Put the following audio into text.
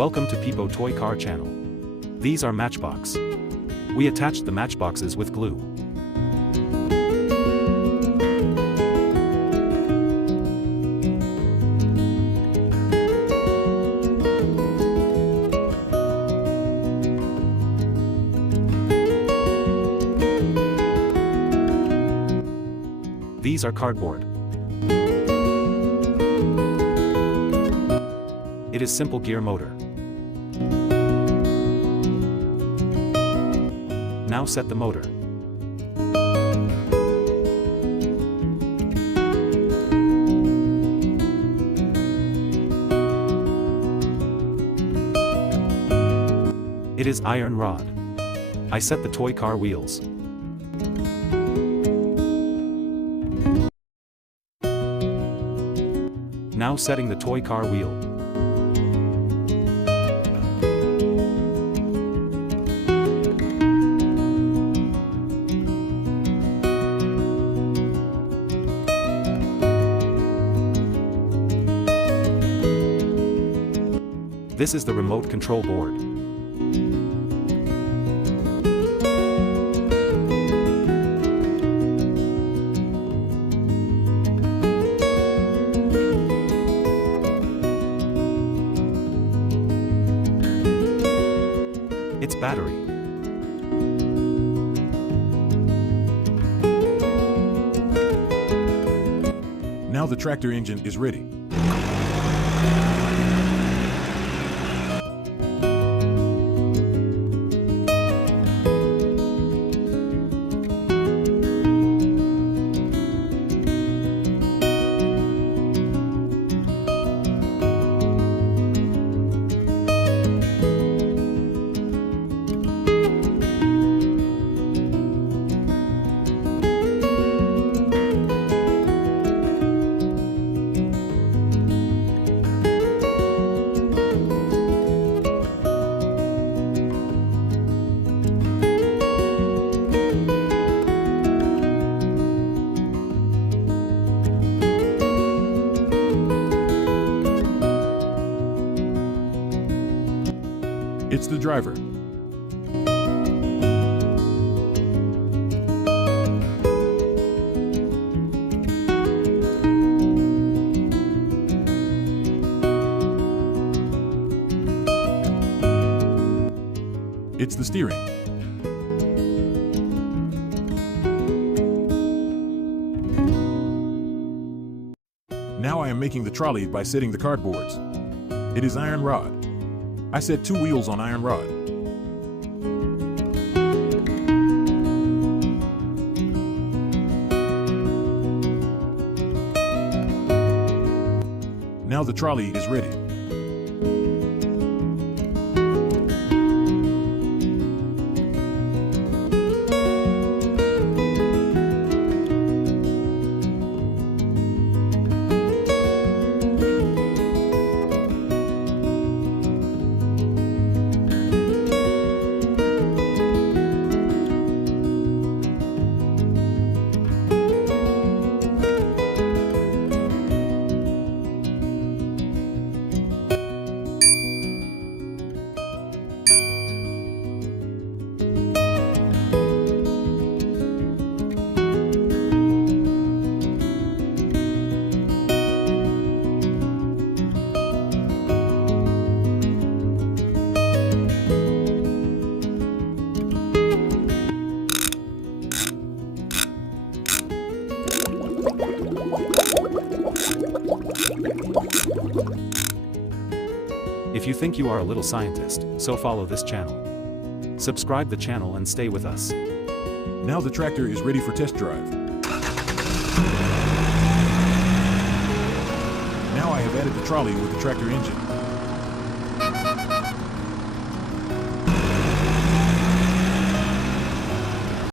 Welcome to PIPO Toy Car Channel. These are matchbox. We attached the matchboxes with glue. These are cardboard. It is simple gear motor. Now set the motor. It is iron rod. I set the toy car wheels. Now setting the toy car wheel. This is the remote control board. Its battery. Now the tractor engine is ready. It's the driver. It's the steering. Now I am making the trolley by setting the cardboards. It is iron rod. I set 2 wheels on iron rod. Now the trolley is ready. If you think you are a little scientist, so follow this channel. Subscribe the channel and stay with us. Now the tractor is ready for test drive. Now I have added the trolley with the tractor engine.